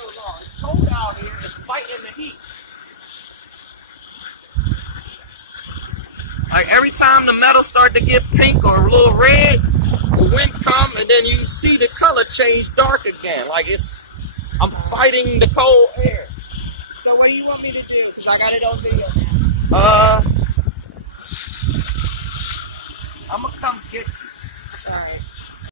so long. It's cold out here. It's fighting the heat. Like every time the metal start to get pink or a little red, the wind come and then you see the color change dark again. Like I'm fighting the cold air. So what do you want me to do? Because I got it on video now. I'm gonna come get you. All right.